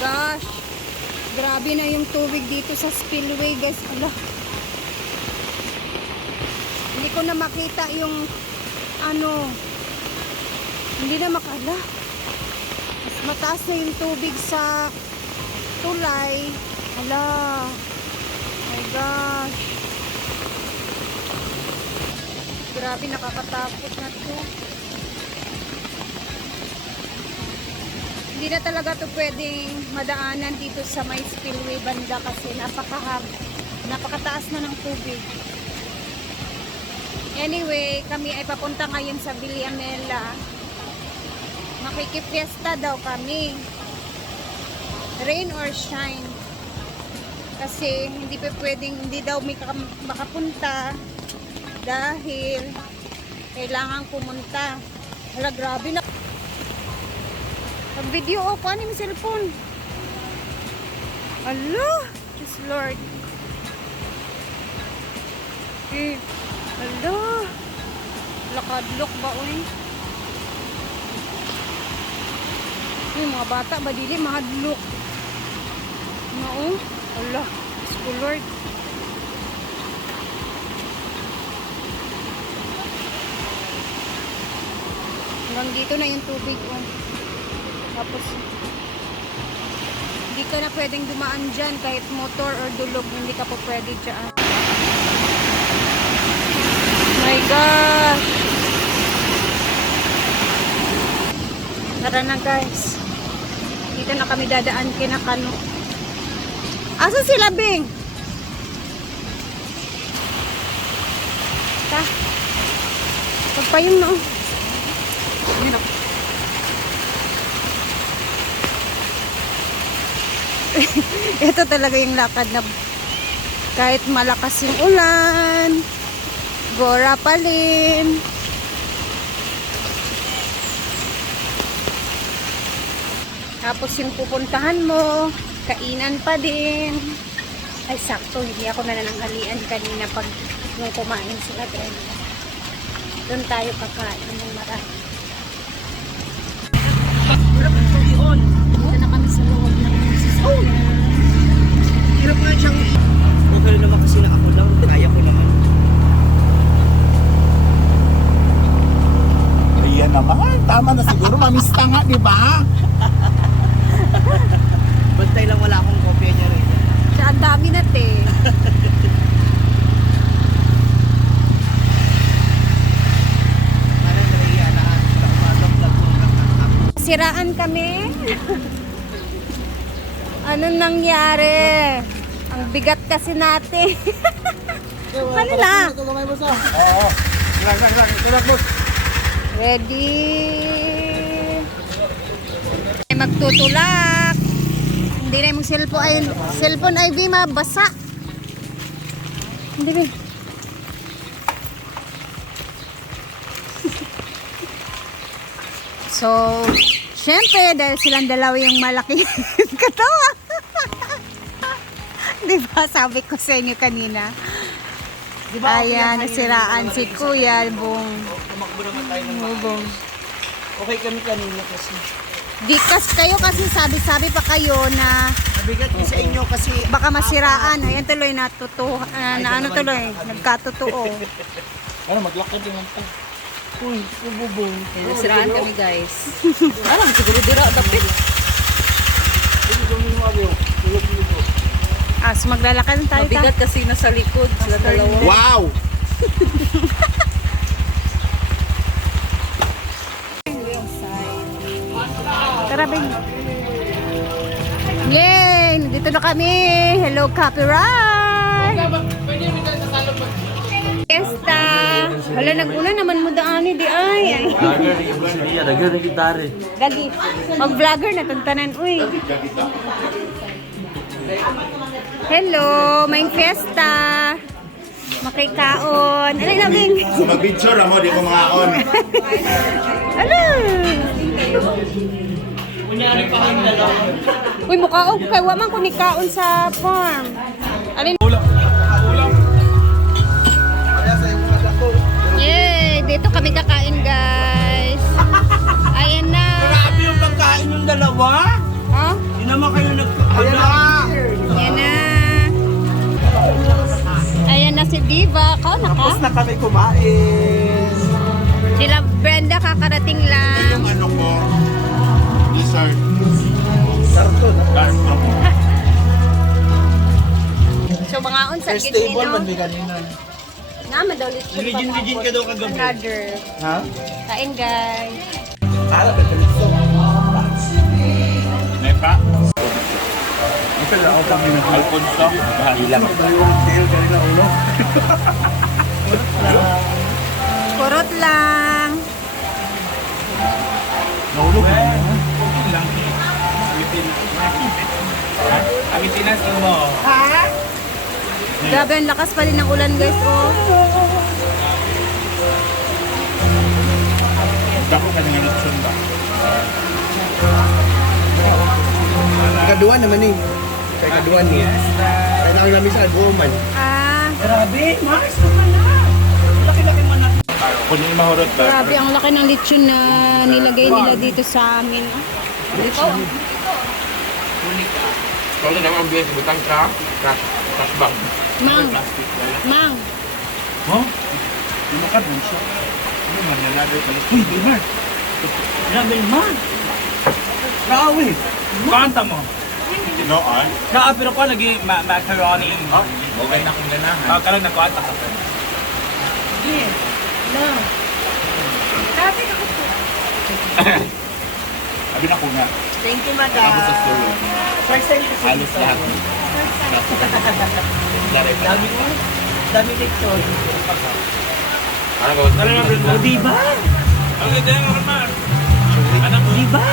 gosh. Grabe na yung tubig dito sa spillway, guys. Ala. Hindi ko na makita yung ano. Hindi na makala. Mas mataas na yung tubig sa tulay. Ala. My gosh. Grabe, nakakatakot na to. Hindi na talaga to pwedeng madaanan dito sa may spillway banda kasi napakataas na ng tubig. Anyway, kami ay papunta ngayon sa Villanueva. Makikifiesta daw kami. Rain or shine. Kasi hindi pa pwedeng, hindi daw makapunta dahil kailangan pumunta. Hala, grabe na. Pag-video ako, ano yung cellphone? Hala, Jesus Lord. Eh, hala. Lakadlok ba, uy? Eh, mga bata, badili, mahadlok. No? Hala, Jesus Lord. Hanggang dito na yung tubig, oh. Tapos hindi ka na pwedeng dumaan dyan kahit motor or dulog, hindi ka po pwede dyan. My gosh, tara na guys, dito na kami dadaan kinakano. Asa sila, Bing? Ta pagpayong no. Yun ako. Ito talaga yung lakad na kahit malakas yung ulan, gora pa rin. Tapos yung pupuntahan mo, kainan pa din. Ay sakto, hindi ako nananghalian kanina pag nung kumain sila doon. Doon tayo kakain ng marami. Dito na kami sa loob ng sasakyan. Hirap nga siyang okay naman kasi na ako lang, kaya ko naman. Ayan naman, tama na siguro, mamista nga, di ba? Bantay lang wala akong kopya niya rin. Siya, ang dami na te. Parang naiya lahat. Siraan kami. Anong nangyari? Ang bigat kasi natin. Kanila. Oo. Lang, boss. Ready? Magtutulak. Hindi na yung cellphone ay mabasa. Hindi ba? So, syempre, dahil silang dalawa yung malaki katawa. Diba, sabi ko sa inyo kanina. Diba, Ayan, nasiraan si Kuya Bong. Tumakbo naman tayo ng Bong. okay kami kanina kasi. Dikas kayo kasi sabi-sabi pa kayo na Nabigat din sa inyo kasi baka masiraan. Ayan tuloy tuloy, nagkatotoo. Ano, maglakad yung pa. uy, ububong. Nasiraan kami guys. Alam, siguro dira dapit. So maglalakad tayo. Mabigat kasi nasa likod sila dalawa. Wow! Tara, Bing. Yay! Nandito na kami. Hello, copyright! Fiesta! Hala, nag-una naman mo daani di ay. Gagi. Mag-vlogger na tantanan. Uy. Hello, may fiesta. Makikaon. Alay na, Bing. So mag-picture mo, di ko mga on. Hello. Uy, mukhaon ko kay waman ko ni kaon sa farm. Alin? Yay! Dito kami kakain, guys. Ayan na. Grabe yung pagkain ng dalawa. Oh? Hindi naman kayo si Diva. Kao na Tapos ka? na kami kumain. Sila Brenda kakarating lang. Yung ano ko, dessert. Karton. Karton. So mga unsa First gid table no? man may kanina. Naman daw ulit. Ligin ka daw kagabi. Another. Ha? Kain guys. Para ba dito? Nepa. Ito lang ako kami ng Alfonso. Bahilang. Tail kanina ulo. Kurot lang. Naulog. Lang. Pilipinas mo. Grabe ang lakas pa rin ng ulan guys oh. Bako ka ng lutson ba? Kaduan naman eh. Kay kaduan niya. Kaya na namin sa Goman. Ah, Grabe, Mars, naman na. Laki-laki man na. Kung yung mahurot ba? grabe ang laki ng lechon na nilagay nila dito sa amin. Kalau nama ambil sebutan crash bang. Mang, mang. Oh? Dimakan mo siya. Ano man nalado ka na? Uy, Bimar! Grabe, man. Grabe. Kanta mo! Noon? Pero ko lagi macaroni. Oh, okay na kung ganahan. Kalang nagkuanta ka. Sabi na ko nga. Thank you, Ako madam. sa sulong. First time ko Halos lahat. Lari pa. Dami dito. Ano ba? Tara na, Brenda. Di ba? Ang ganda yung naman. Di ba?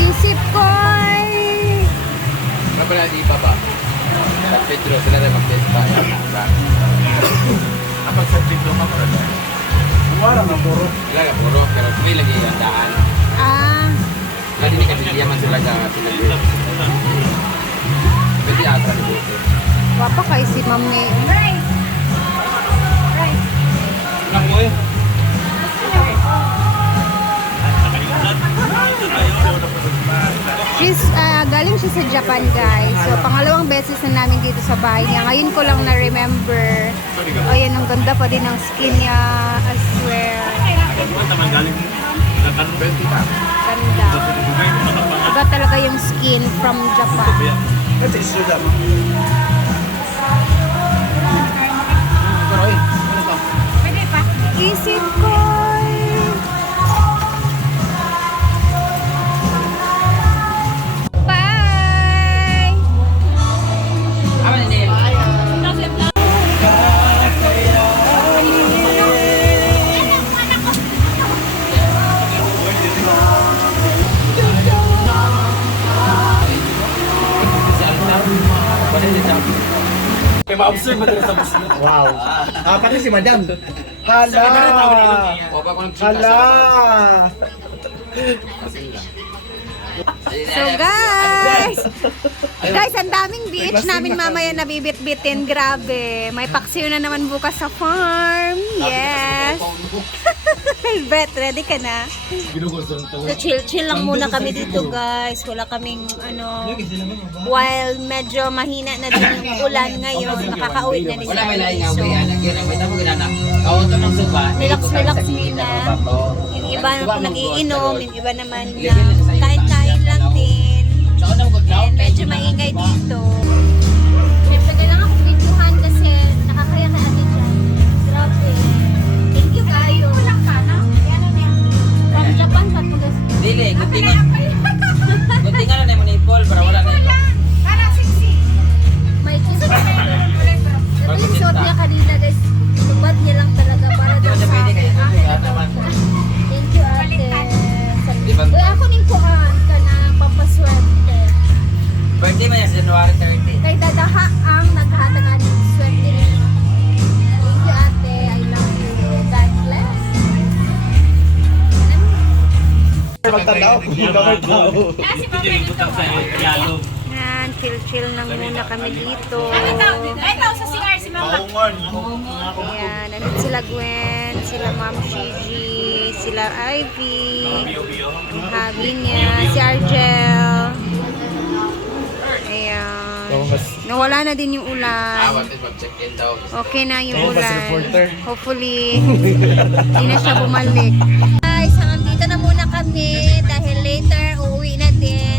Isip ko ay... Kapala di pa ba? Sa Pedro, sila rin mag-testa. Kapag sa diploma mo rin. Wala na puro. Sila ka puro, pero may lagi ang daan. Ah, Lagi ni kaniliyaman sila ka sila. Pwede atra ni Bote. wapa kay si Ma'am May. Nang mo eh. Galing siya sa Japan guys. So pangalawang beses na namin dito sa bahay niya. Ngayon ko lang na-remember. Oh yan, ang ganda pa din ng skin niya. I swear. Ganda. Iba talaga yung skin from Japan. Kasi isu lang. Isip ko bye! Kaya ma-observe mo din sa business. Wow. Pati si Madam. Hala. O, pag walang Hala. So guys, ang daming beach namin mamaya na bibit-bitin. Grabe. May paksiw na naman bukas sa farm. Yes. Bet, ready ka na? So chill lang muna kami dito guys. Wala kaming while medyo mahina na din yung ulan ngayon, nakakauwi na din Wala may laing kami. So, away. Nagyan may tamo ginana. Kauto ng suba. relax muna. Yung iba nag-iinom, yung iba naman na kain-kain lang din. And medyo maingay dito. Siyempre, kailangan akong videohan kasi nakakaya kay ate dyan. Grabe. Thank you kayo. Walang kana. From Japan pa ito guys. Dili, guntingan. Guntingan na mo ni Paul para wala na ito. May kusot. Ito yung suot niya kanina guys. Tubad niya lang talaga para daw sa Pwede kayo. akin. Thank you ate. Di ba? Uy, ako ning kuan ka na papaswerte. Birthday mo yan sa January 30. Kay dadaha ang naghatag ng swerte rin. Thank you ate. I love you. God bless. Magtandao. Yan, chill lang muna kami dito. Ayan, nandun sila Gwen, sila Ma'am Shiji, sila Ivy, ang hubby niya, si Argel. Nawala na din yung ulan. mag-check-in daw. Okay na yung Oh, bus ulan. reporter. Hopefully, hindi na siya bumalik. Guys, hanggang dito na muna kami dahil later uuwi na din.